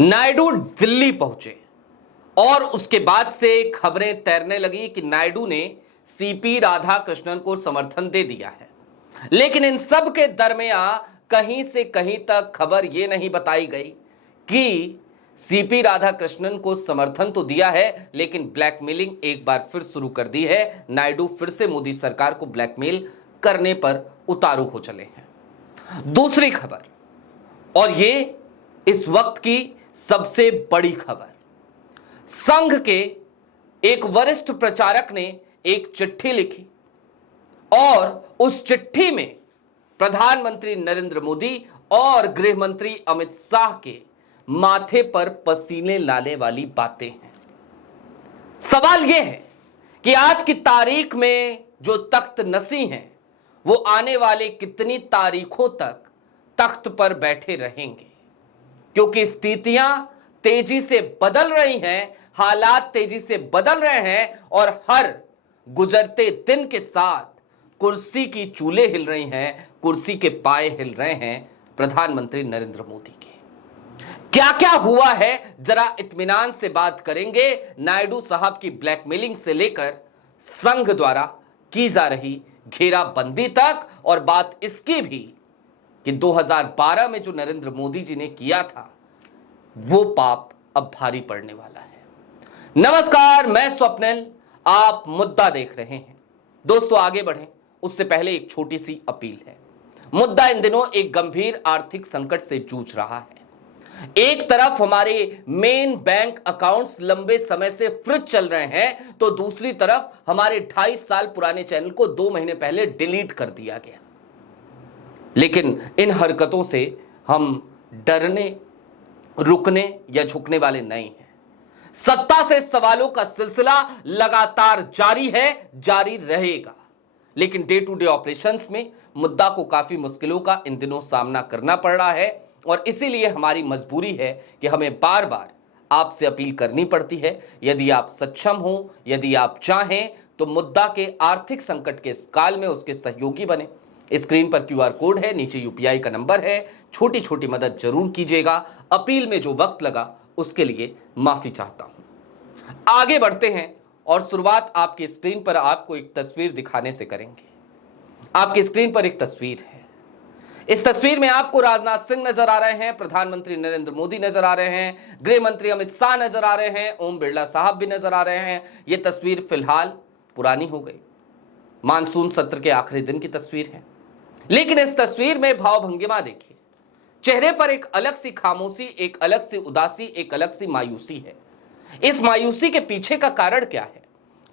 नायडू दिल्ली पहुंचे और उसके बाद से खबरें तैरने लगी कि नायडू ने सीपी राधाकृष्णन को समर्थन दे दिया है। लेकिन इन सब के दरमियान कहीं से कहीं तक खबर यह नहीं बताई गई कि सीपी राधाकृष्णन को समर्थन तो दिया है, लेकिन ब्लैकमेलिंग एक बार फिर शुरू कर दी है। नायडू फिर से मोदी सरकार को ब्लैकमेल करने पर उतारू हो चले हैं। दूसरी खबर, और ये इस वक्त की सबसे बड़ी खबर, संघ के एक वरिष्ठ प्रचारक ने एक चिट्ठी लिखी और उस चिट्ठी में प्रधानमंत्री नरेंद्र मोदी और गृह मंत्री अमित शाह के माथे पर पसीने लाने वाली बातें हैं। सवाल यह है कि आज की तारीख में जो तख्त नसी हैं वो आने वाले कितनी तारीखों तक तख्त पर बैठे रहेंगे, क्योंकि स्थितियां तेजी से बदल रही हैं, हालात तेजी से बदल रहे हैं और हर गुजरते दिन के साथ कुर्सी की चूलें हिल रही हैं, कुर्सी के पाए हिल रहे हैं प्रधानमंत्री नरेंद्र मोदी के। क्या क्या हुआ है जरा इत्मीनान से बात करेंगे। नायडू साहब की ब्लैकमेलिंग से लेकर संघ द्वारा की जा रही घेराबंदी तक, और बात इसकी भी कि 2012 में जो नरेंद्र मोदी जी ने किया था वो पाप अब भारी पड़ने वाला है। नमस्कार, मैं स्वप्निल, आप मुद्दा देख रहे हैं। दोस्तों आगे बढ़ें उससे पहले एक छोटी सी अपील है। मुद्दा इन दिनों एक गंभीर आर्थिक संकट से जूझ रहा है। एक तरफ हमारे मेन बैंक अकाउंट्स लंबे समय से फ्रीज चल रहे हैं, तो दूसरी तरफ हमारे 2.5 साल पुराने चैनल को 2 महीने पहले डिलीट कर दिया गया। लेकिन इन हरकतों से हम डरने, रुकने या झुकने वाले नहीं हैं। सत्ता से सवालों का सिलसिला लगातार जारी है, जारी रहेगा। लेकिन डे टू डे ऑपरेशंस में मुद्दा को काफी मुश्किलों का इन दिनों सामना करना पड़ रहा है, और इसीलिए हमारी मजबूरी है कि हमें बार बार आपसे अपील करनी पड़ती है। यदि आप सक्षम हो, यदि आप चाहें तो मुद्दा के आर्थिक संकट के इस काल में उसके सहयोगी बने। स्क्रीन पर QR कोड है, नीचे UPI का नंबर है। छोटी छोटी मदद जरूर कीजिएगा। अपील में जो वक्त लगा उसके लिए माफी चाहता हूं। आगे बढ़ते हैं और शुरुआत आपकी स्क्रीन पर आपको एक तस्वीर दिखाने से करेंगे। आपकी स्क्रीन पर एक तस्वीर है। इस तस्वीर में आपको राजनाथ सिंह नजर आ रहे हैं, प्रधानमंत्री नरेंद्र मोदी नजर आ रहे हैं, गृह मंत्री अमित शाह नजर आ रहे हैं, ओम बिरला साहब भी नजर आ रहे हैं। यह तस्वीर फिलहाल पुरानी हो गई, मानसून सत्र के आखिरी दिन की तस्वीर है। लेकिन इस तस्वीर में भावभंगिमा देखिए, चेहरे पर एक अलग सी खामोशी, एक अलग सी उदासी, एक अलग सी मायूसी है। इस मायूसी के पीछे का कारण क्या है?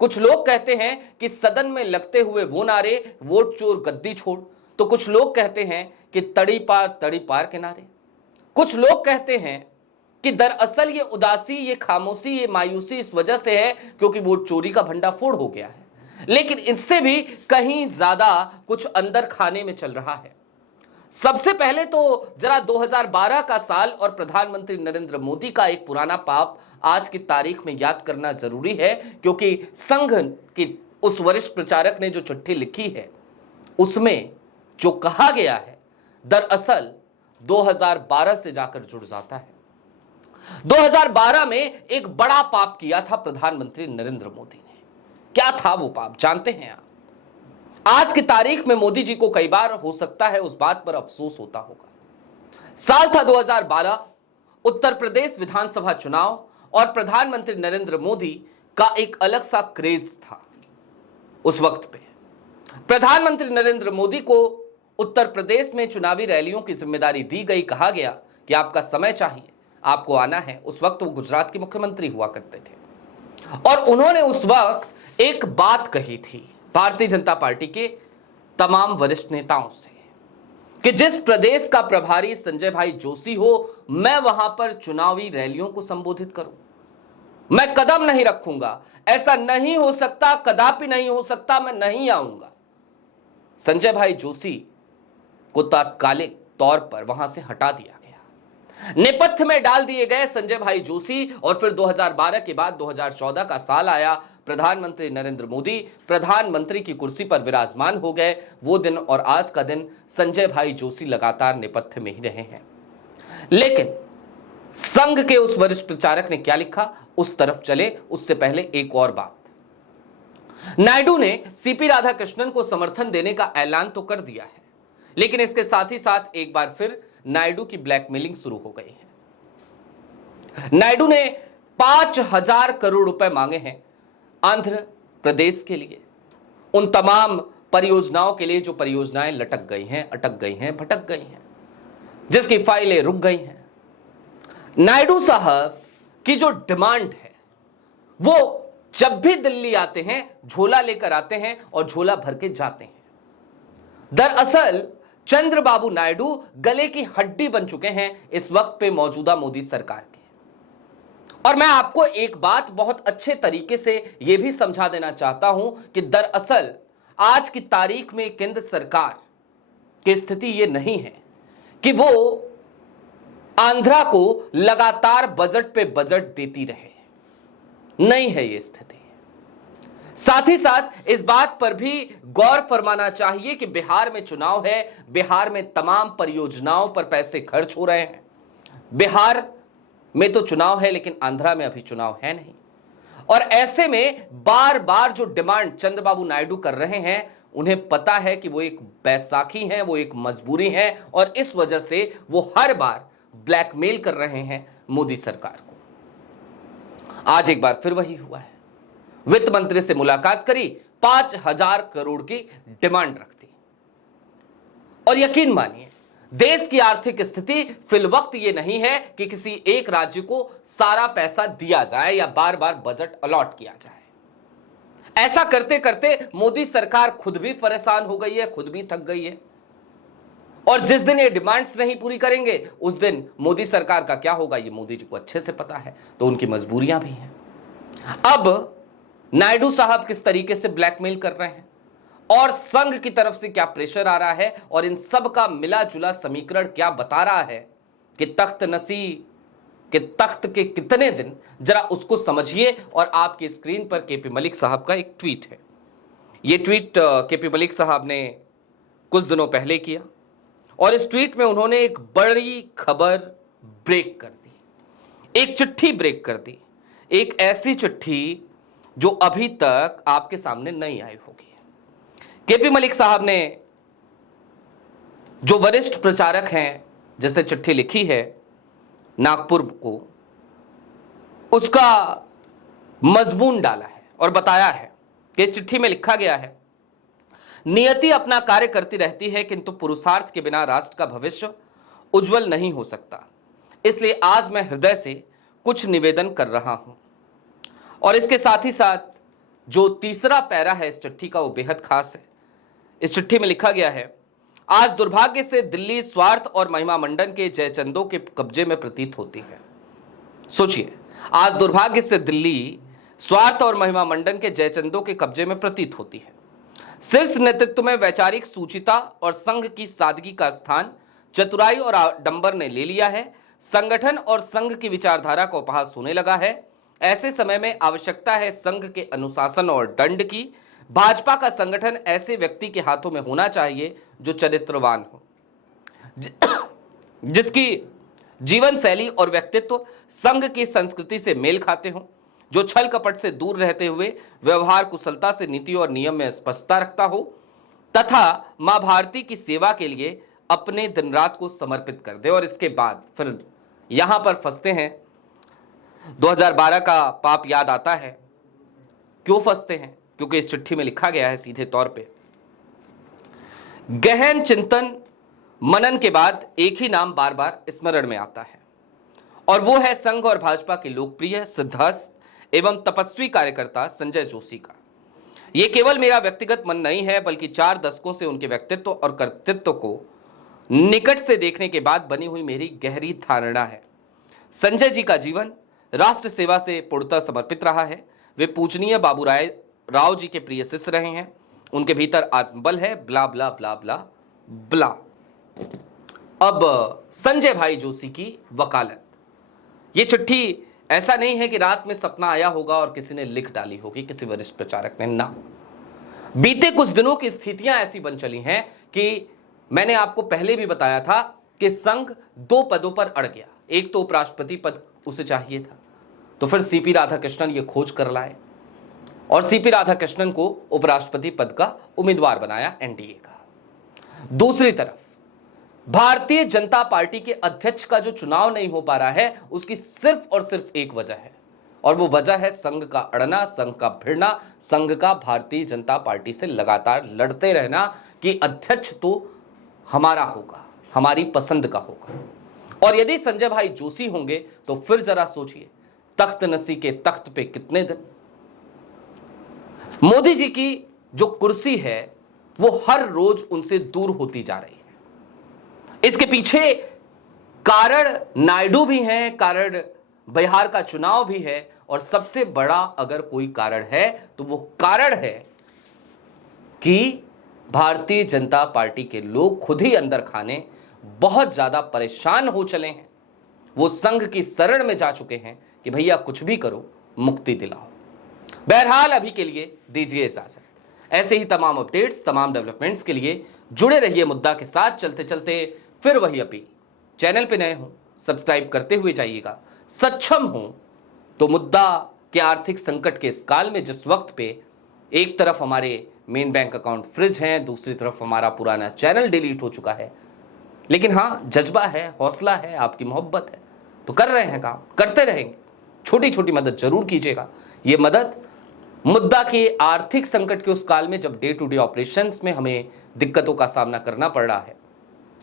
कुछ लोग कहते हैं कि सदन में लगते हुए वो नारे, वोट चोर गद्दी छोड़, तो कुछ लोग कहते हैं कि तड़ी पार के नारे। कुछ लोग कहते हैं कि दरअसल ये उदासी, ये खामोशी, ये मायूसी इस वजह से है क्योंकि वोट चोरी का भंडाफोड़ हो गया है। लेकिन इससे भी कहीं ज्यादा कुछ अंदर खाने में चल रहा है। सबसे पहले तो जरा 2012 का साल और प्रधानमंत्री नरेंद्र मोदी का एक पुराना पाप आज की तारीख में याद करना जरूरी है, क्योंकि संघ की उस वरिष्ठ प्रचारक ने जो चिट्ठी लिखी है उसमें जो कहा गया है दरअसल 2012 से जाकर जुड़ जाता है। 2012 में एक बड़ा पाप किया था प्रधानमंत्री नरेंद्र मोदी ने। क्या था वो पाप, जानते हैं आप? आज की तारीख में मोदी जी को कई बार हो सकता है उस बात पर अफसोस होता होगा। साल था 2012, उत्तर प्रदेश विधानसभा चुनाव, और प्रधानमंत्री नरेंद्र मोदी का एक अलग सा क्रेज था। उस वक्त पे प्रधानमंत्री नरेंद्र मोदी को उत्तर प्रदेश में चुनावी रैलियों की जिम्मेदारी दी गई। कहा गया कि आपका समय चाहिए, आपको आना है। उस वक्त वो गुजरात के मुख्यमंत्री हुआ करते थे और उन्होंने उस वक्त एक बात कही थी भारतीय जनता पार्टी के तमाम वरिष्ठ नेताओं से कि जिस प्रदेश का प्रभारी संजय भाई जोशी हो, मैं वहां पर चुनावी रैलियों को संबोधित करूं, मैं कदम नहीं रखूंगा, ऐसा नहीं हो सकता, कदापि नहीं हो सकता, मैं नहीं आऊंगा। संजय भाई जोशी को तात्कालिक तौर पर वहां से हटा दिया गया, नेपथ्य में डाल दिए गए संजय भाई जोशी। और फिर 2012 के बाद 2014 का साल आया, प्रधानमंत्री नरेंद्र मोदी प्रधानमंत्री की कुर्सी पर विराजमान हो गए। वो दिन और आज का दिन संजय भाई जोशी लगातार नेपथ्य में ही रहे हैं। लेकिन संघ के उस वरिष्ठ प्रचारक ने क्या लिखा, उस तरफ चले उससे पहले एक और बात। नायडू ने सीपी राधाकृष्णन को समर्थन देने का ऐलान तो कर दिया है, लेकिन इसके साथ ही साथ एक बार फिर नायडू की ब्लैकमेलिंग शुरू हो गई है। नायडू ने 5,000 करोड़ रुपए मांगे हैं आंध्र प्रदेश के लिए, उन तमाम परियोजनाओं के लिए जो परियोजनाएं लटक गई हैं, अटक गई हैं, भटक गई हैं, जिसकी फाइलें रुक गई हैं। नायडू साहब की जो डिमांड है वो जब भी दिल्ली आते हैं झोला लेकर आते हैं और झोला भर के जाते हैं। दरअसल चंद्रबाबू नायडू गले की हड्डी बन चुके हैं इस वक्त पे मौजूदा मोदी सरकार के। और मैं आपको एक बात बहुत अच्छे तरीके से यह भी समझा देना चाहता हूं कि दरअसल आज की तारीख में केंद्र सरकार की स्थिति यह नहीं है कि वो आंध्रा को लगातार बजट पे बजट देती रहे, नहीं है ये स्थिति। साथ ही साथ इस बात पर भी गौर फरमाना चाहिए कि बिहार में चुनाव है, बिहार में तमाम परियोजनाओं पर पैसे खर्च हो रहे हैं। बिहार में तो चुनाव है लेकिन आंध्रा में अभी चुनाव है नहीं, और ऐसे में बार बार जो डिमांड चंद्रबाबू नायडू कर रहे हैं, उन्हें पता है कि वो एक बैसाखी है, वो एक मजबूरी है, और इस वजह से वो हर बार ब्लैकमेल कर रहे हैं मोदी सरकार को। आज एक बार फिर वही हुआ है। वित्त मंत्री से मुलाकात करी, 5,000 करोड़ की डिमांड रख दी। और यकीन मानिए देश की आर्थिक स्थिति फिलवक्त ये नहीं है कि किसी एक राज्य को सारा पैसा दिया जाए या बार बार बजट अलॉट किया जाए। ऐसा करते करते मोदी सरकार खुद भी परेशान हो गई है, खुद भी थक गई है। और जिस दिन ये डिमांड्स नहीं पूरी करेंगे उस दिन मोदी सरकार का क्या होगा ये मोदी जी को अच्छे से पता है, तो उनकी मजबूरियां भी हैं। अब नायडू साहब किस तरीके से ब्लैकमेल कर रहे हैं और संघ की तरफ से क्या प्रेशर आ रहा है, और इन सब का मिला जुला समीकरण क्या बता रहा है कि तख्त नसी के तख्त के कितने दिन, जरा उसको समझिए। और आपकी स्क्रीन पर केपी मलिक साहब का एक ट्वीट है। यह ट्वीट केपी मलिक साहब ने कुछ दिनों पहले किया, और इस ट्वीट में उन्होंने एक बड़ी खबर ब्रेक कर दी, एक चिट्ठी ब्रेक कर दी, एक ऐसी चिट्ठी जो अभी तक आपके सामने नहीं आई होगी। केपी मलिक साहब ने, जो वरिष्ठ प्रचारक हैं जिसने चिट्ठी लिखी है नागपुर को, उसका मजमून डाला है और बताया है कि इस चिट्ठी में लिखा गया है, नियति अपना कार्य करती रहती है किंतु पुरुषार्थ के बिना राष्ट्र का भविष्य उज्जवल नहीं हो सकता। इसलिए आज मैं हृदय से कुछ निवेदन कर रहा हूं। और इसके साथ ही साथ जो तीसरा पैरा है इस चिट्ठी का वो बेहद खास है। इस चिट्ठी में लिखा गया है, आज दुर्भाग्य से दिल्ली स्वार्थ और महिमा मंडन के जयचंदों के कब्जे में प्रतीत होती है। सोचिए, आज दुर्भाग्य से दिल्ली स्वार्थ और महिमा मंडन के जयचंदों के कब्जे में प्रतीत होती है। शीर्ष नेतृत्व में वैचारिक सूचिता और संघ की सादगी का स्थान चतुराई और आडंबर ने ले लिया है। संगठन और संघ की विचारधारा का उपहास होने लगा है। ऐसे समय में आवश्यकता है संघ के अनुशासन और दंड की। भाजपा का संगठन ऐसे व्यक्ति के हाथों में होना चाहिए जो चरित्रवान हो, जिसकी जीवन शैली और व्यक्तित्व संघ की संस्कृति से मेल खाते हों, जो छल कपट से दूर रहते हुए व्यवहार कुशलता से नीति और नियम में स्पष्टता रखता हो तथा मां भारती की सेवा के लिए अपने दिन रात को समर्पित कर दे। और इसके बाद फिर यहां पर फंसते हैं, 2012 का पाप याद आता है। क्यों फंसते हैं? क्योंकि इस चिट्ठी में लिखा गया है सीधे तौर पे, गहन चिंतन मनन के बाद एक ही नाम बार बार स्मरण में आता है, और वो है संघ और भाजपा के लोकप्रिय सिद्धहस्त एवं तपस्वी कार्यकर्ता संजय जोशी का। ये केवल मेरा व्यक्तिगत मन नहीं है, बल्कि 4 दशकों से उनके व्यक्तित्व और कर्तृत्व को निकट से देखने के बाद बनी हुई मेरी गहरी धारणा है। संजय जी का जीवन राष्ट्र सेवा से पूर्णतः समर्पित रहा है। वे पूजनीय बाबू राव जी के प्रिय शिष्य रहे हैं। उनके भीतर आत्मबल है, ब्ला ब्ला ब्ला ब्ला ब्ला। अब संजय भाई जोशी की वकालत। ये चिट्ठी ऐसा नहीं है कि रात में सपना आया होगा और किसी ने लिख डाली होगी, किसी वरिष्ठ प्रचारक ने, ना। बीते कुछ दिनों की स्थितियां ऐसी बन चली हैं कि मैंने आपको पहले भी बताया था कि संघ 2 पदों पर अड़ गया। एक तो उपराष्ट्रपति पद उसे चाहिए था, तो फिर सीपी राधाकृष्णन ये खोज कर लाए और सीपी राधाकृष्णन को उपराष्ट्रपति पद का उम्मीदवार बनाया एनडीए का। दूसरी तरफ भारतीय जनता पार्टी के अध्यक्ष का जो चुनाव नहीं हो पा रहा है, उसकी सिर्फ और सिर्फ एक वजह है, और वो वजह है संघ का अड़ना, संघ का भिड़ना, संघ का भारतीय जनता पार्टी से लगातार लड़ते रहना कि अध्यक्ष तो हमारा होगा, हमारी पसंद का होगा। और यदि संजय भाई जोशी होंगे तो फिर जरा सोचिए, तख्त नसी के तख्त पे कितने दिन। मोदी जी की जो कुर्सी है वो हर रोज उनसे दूर होती जा रही है। इसके पीछे कारण नायडू भी हैं, कारण बिहार का चुनाव भी है, और सबसे बड़ा अगर कोई कारण है तो वो कारण है कि भारतीय जनता पार्टी के लोग खुद ही अंदर खाने बहुत ज्यादा परेशान हो चले हैं। वो संघ की शरण में जा चुके हैं कि भैया कुछ भी करो, मुक्ति दिलाओ। बहरहाल अभी के लिए दीजिए इजाजत। ऐसे ही तमाम अपडेट्स, तमाम डेवलपमेंट्स के लिए जुड़े रहिए मुद्दा के साथ। चलते चलते फिर वही अपील, चैनल पे नए हो सब्सक्राइब करते हुए जाइएगा। सक्षम हो तो मुद्दा के आर्थिक संकट के इस काल में, जिस वक्त पे एक तरफ हमारे मेन बैंक अकाउंट फ्रिज हैं, दूसरी तरफ हमारा पुराना चैनल डिलीट हो चुका है, लेकिन हाँ जज्बा है, हौसला है, आपकी मोहब्बत है, तो कर रहे हैं काम, करते रहेंगे। छोटी छोटी मदद जरूर कीजिएगा। ये मदद मुद्दा के आर्थिक संकट के उस काल में, जब डे टू डे ऑपरेशंस में हमें दिक्कतों का सामना करना पड़ रहा है,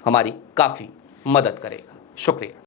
हमारी काफी मदद करेगा। शुक्रिया।